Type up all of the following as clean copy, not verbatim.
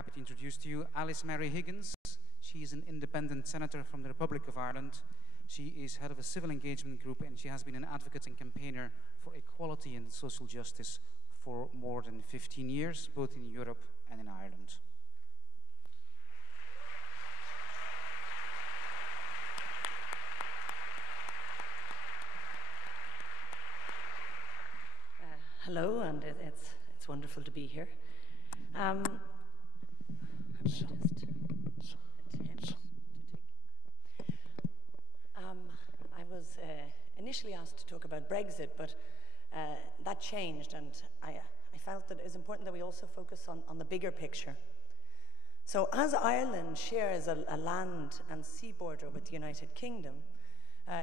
happy to introduce to you Alice Mary Higgins. She is an independent senator from the Republic of Ireland. She is head of a civil engagement group, and she has been an advocate and campaigner for equality and social justice for more than 15 years, both in Europe and in Ireland. Hello, and it's wonderful to be here. I was initially asked to talk about Brexit, but that changed, and I felt that it is important that we also focus on the bigger picture. So as Ireland shares a land and sea border with the United Kingdom,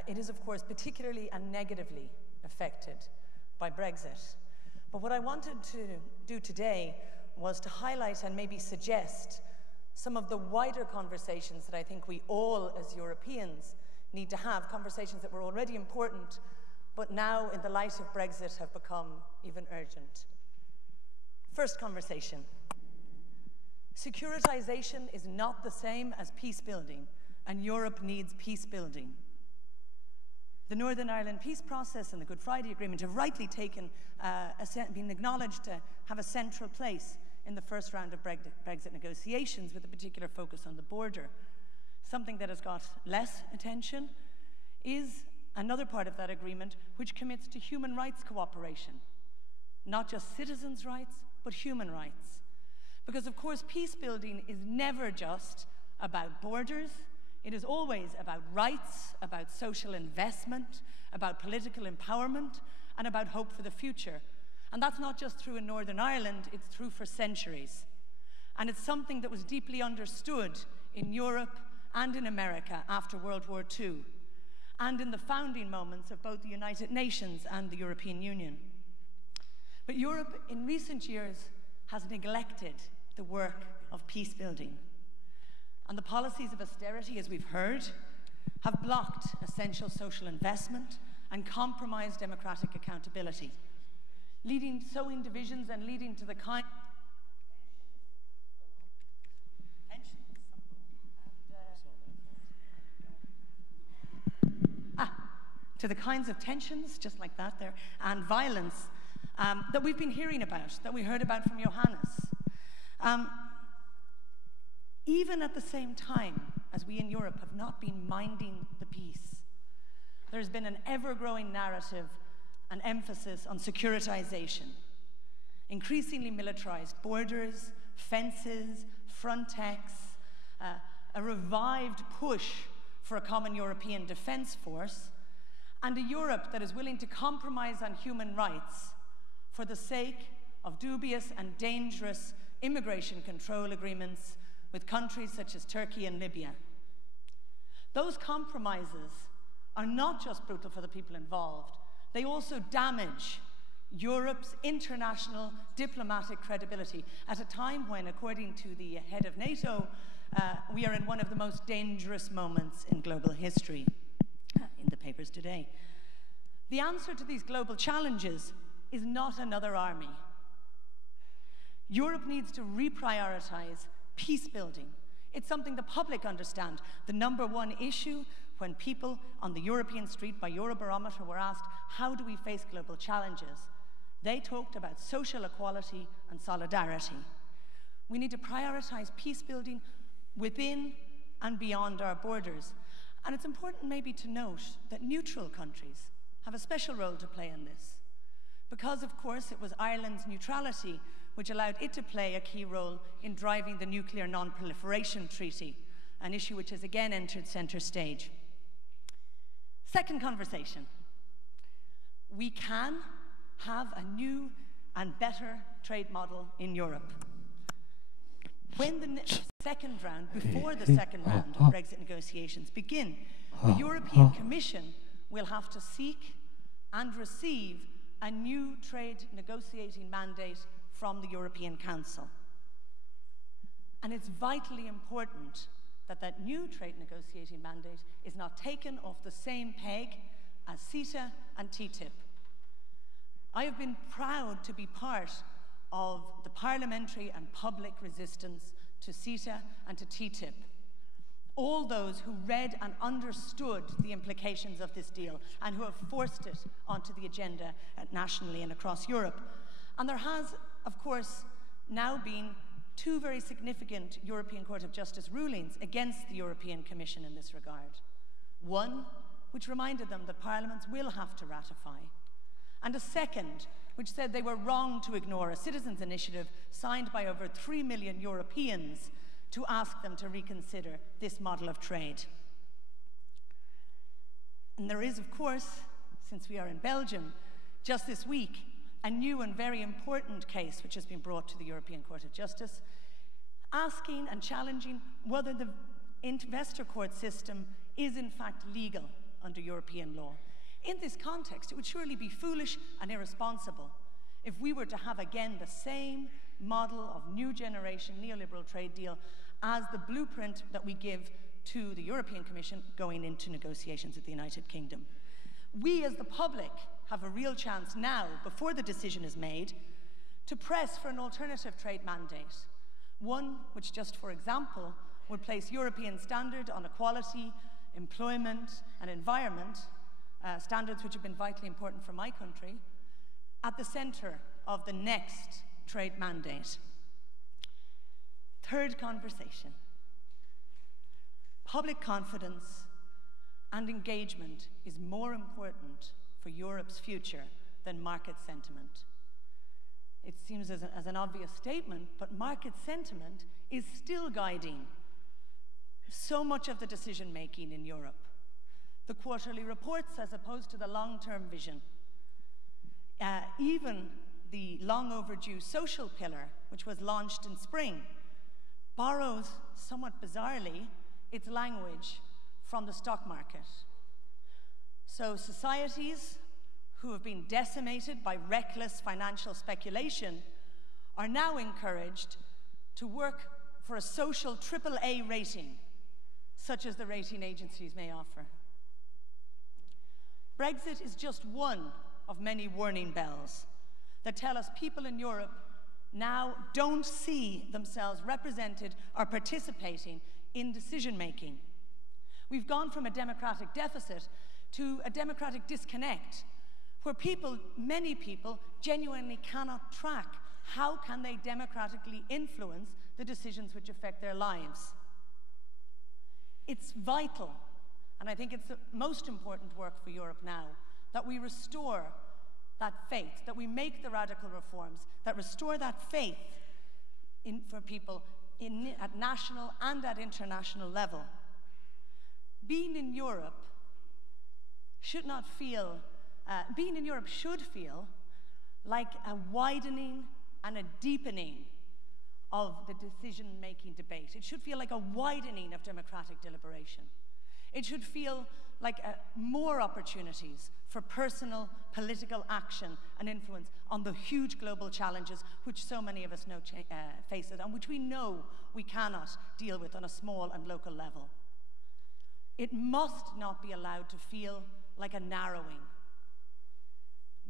it is of course particularly and negatively affected by Brexit. But what I wanted to do today was to highlight and maybe suggest some of the wider conversations that I think we all as Europeans need to have, conversations that were already important, but now in the light of Brexit have become even urgent. First conversation. Securitization is not the same as peace building, and Europe needs peace building. The Northern Ireland peace process and the Good Friday Agreement have rightly been acknowledged to have a central place in the first round of Brexit negotiations, with a particular focus on the border. Something that has got less attention is another part of that agreement which commits to human rights cooperation. Not just citizens' rights, but human rights. Because of course peace building is never just about borders. It is always about rights, about social investment, about political empowerment, and about hope for the future. And that's not just true in Northern Ireland, it's true for centuries. And it's something that was deeply understood in Europe and in America after World War II, and in the founding moments of both the United Nations and the European Union. But Europe in recent years has neglected the work of peace building. And the policies of austerity, as we've heard, have blocked essential social investment and compromised democratic accountability, sowing divisions and leading to the kinds of tensions, just like that there, and violence that we've been hearing about, that we heard about from Johannes. Even at the same time as we in Europe have not been minding the peace, there's been an ever-growing narrative and emphasis on securitization, increasingly militarized borders, fences, Frontex, a revived push for a common European defense force, and a Europe that is willing to compromise on human rights for the sake of dubious and dangerous immigration control agreements with countries such as Turkey and Libya. Those compromises are not just brutal for the people involved, they also damage Europe's international diplomatic credibility at a time when, according to the head of NATO, we are in one of the most dangerous moments in global history, in the papers today. The answer to these global challenges is not another army. Europe needs to reprioritize peace building. It's something the public understand. The #1 issue when people on the European street by Eurobarometer were asked, how do we face global challenges? They talked about social equality and solidarity. We need to prioritize peace building within and beyond our borders. And it's important maybe to note that neutral countries have a special role to play in this. Because of course it was Ireland's neutrality which allowed it to play a key role in driving the Nuclear Non-Proliferation Treaty, an issue which has again entered center stage. Second conversation. We can have a new and better trade model in Europe. When the second round, before the second round of Brexit negotiations begin, the European Commission will have to seek and receive a new trade negotiating mandate from the European Council. And it's vitally important that that new trade negotiating mandate is not taken off the same peg as CETA and TTIP. I have been proud to be part of the parliamentary and public resistance to CETA and to TTIP. All those who read and understood the implications of this deal and who have forced it onto the agenda nationally and across Europe. And there has, of course, now been two very significant European Court of Justice rulings against the European Commission in this regard. One, which reminded them that parliaments will have to ratify, and a second, which said they were wrong to ignore a citizens' initiative signed by over 3 million Europeans to ask them to reconsider this model of trade. And there is, of course, since we are in Belgium, just this week, a new and very important case which has been brought to the European Court of Justice, asking and challenging whether the investor court system is in fact legal under European law. In this context, it would surely be foolish and irresponsible if we were to have again the same model of new generation neoliberal trade deal as the blueprint that we give to the European Commission going into negotiations with the United Kingdom. We as the public have a real chance now, before the decision is made, to press for an alternative trade mandate. One which, just for example, would place European standard on equality, employment and environment, standards which have been vitally important for my country, at the center of the next trade mandate. Third conversation. Public confidence and engagement is more important for Europe's future than market sentiment. It seems as an obvious statement, but market sentiment is still guiding so much of the decision-making in Europe. The quarterly reports as opposed to the long-term vision. Even the long overdue social pillar, which was launched in spring, borrows, somewhat bizarrely, its language from the stock market. So societies who have been decimated by reckless financial speculation are now encouraged to work for a social AAA rating, such as the rating agencies may offer. Brexit is just one of many warning bells that tell us people in Europe now don't see themselves represented or participating in decision-making. We've gone from a democratic deficit to a democratic disconnect, where people, many people, genuinely cannot track how can they democratically influence the decisions which affect their lives. It's vital, and I think it's the most important work for Europe now, that we restore that faith, that we make the radical reforms, that restore that faith for people at national and at international level. Being in Europe should feel like a widening and a deepening of the decision-making debate. It should feel like a widening of democratic deliberation. It should feel like more opportunities for personal political action and influence on the huge global challenges which so many of us know face and which we know we cannot deal with on a small and local level. It must not be allowed to feel like a narrowing.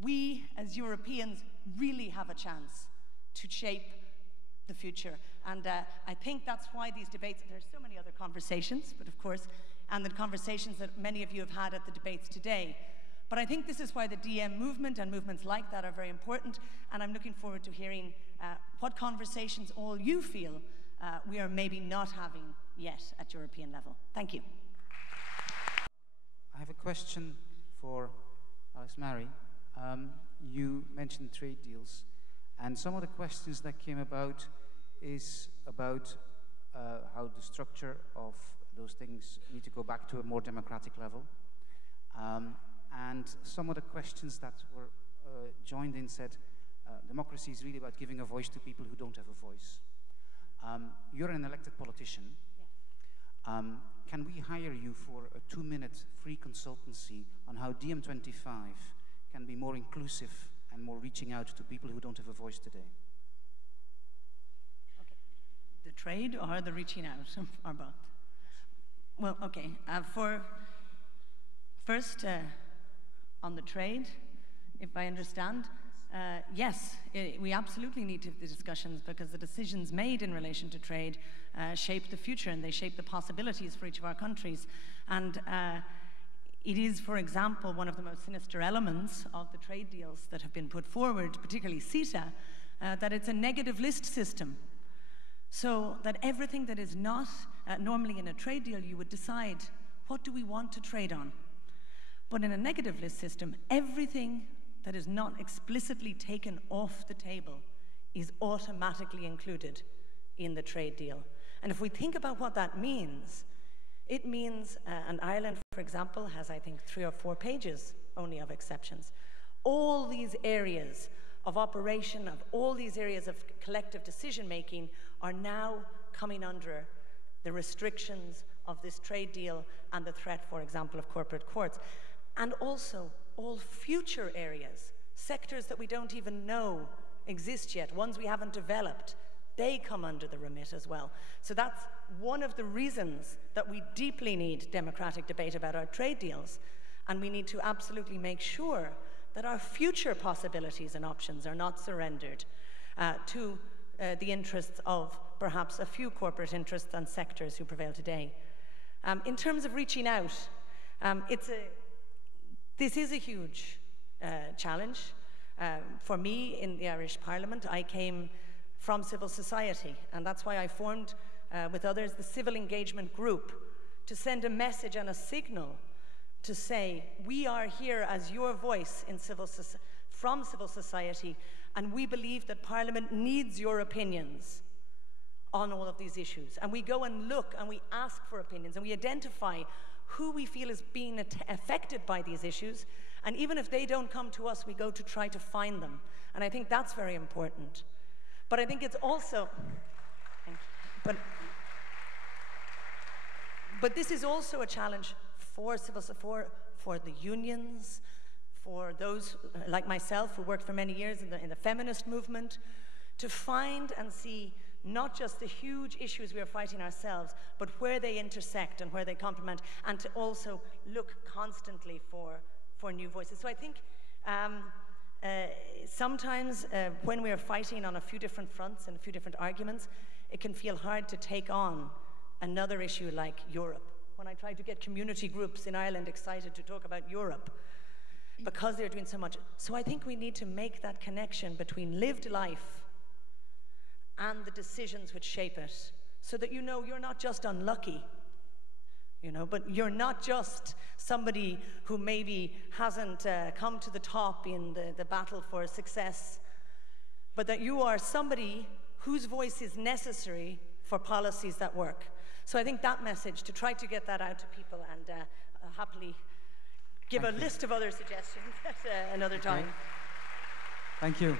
We, as Europeans, really have a chance to shape the future. And I think that's why these debates, there's so many other conversations, but of course, and the conversations that many of you have had at the debates today. But I think this is why the DM movement and movements like that are very important, and I'm looking forward to hearing what conversations all you feel we are maybe not having yet at European level. Thank you. I have a question for Alice Mary. You mentioned trade deals, and some of the questions that came about is about how the structure of those things need to go back to a more democratic level. And some of the questions that were joined in said, democracy is really about giving a voice to people who don't have a voice. You're an elected politician. Yes. Can we hire you for a 2-minute free consultancy on how Diem25 can be more inclusive and more reaching out to people who don't have a voice today? Okay. The trade or the reaching out, or both? Well, okay. First, on the trade, if I understand, Yes, we absolutely need to have the discussions, because the decisions made in relation to trade shape the future, and they shape the possibilities for each of our countries. And it is, for example, one of the most sinister elements of the trade deals that have been put forward, particularly CETA, that it's a negative list system. So that everything that is not normally in a trade deal, you would decide, what do we want to trade on? But in a negative list system, everything that is not explicitly taken off the table is automatically included in the trade deal. And if we think about what that means, it means, and Ireland, for example, has, I think, 3 or 4 pages only of exceptions. All these areas of operation, of all these areas of collective decision-making are now coming under the restrictions of this trade deal and the threat, for example, of corporate courts. And also, all future areas, sectors that we don't even know exist yet, ones we haven't developed, they come under the remit as well. So that's one of the reasons that we deeply need democratic debate about our trade deals, and we need to absolutely make sure that our future possibilities and options are not surrendered to the interests of perhaps a few corporate interests and sectors who prevail today. In terms of reaching out, this is a huge challenge. For me, in the Irish Parliament, I came from civil society, and that's why I formed, with others, the Civil Engagement Group, to send a message and a signal to say, we are here as your voice in from civil society, and we believe that Parliament needs your opinions on all of these issues. And we go and look, and we ask for opinions, and we identify who we feel is being affected by these issues, and even if they don't come to us, we go to try to find them. And I think that's very important. But I think it's also, but this is also a challenge for for the unions, for those like myself who worked for many years in the feminist movement, to find and see not just the huge issues we are fighting ourselves, but where they intersect and where they complement, and to also look constantly for new voices. So I think sometimes when we are fighting on a few different fronts and a few different arguments, it can feel hard to take on another issue like Europe. When I try to get community groups in Ireland excited to talk about Europe, because they're doing so much. So I think we need to make that connection between lived life and the decisions which shape it, so that you know you're not just unlucky, but you're not just somebody who maybe hasn't come to the top in the battle for success, but that you are somebody whose voice is necessary for policies that work. So I think that message, to try to get that out to people, and happily give a list of other suggestions at another time. Thank you.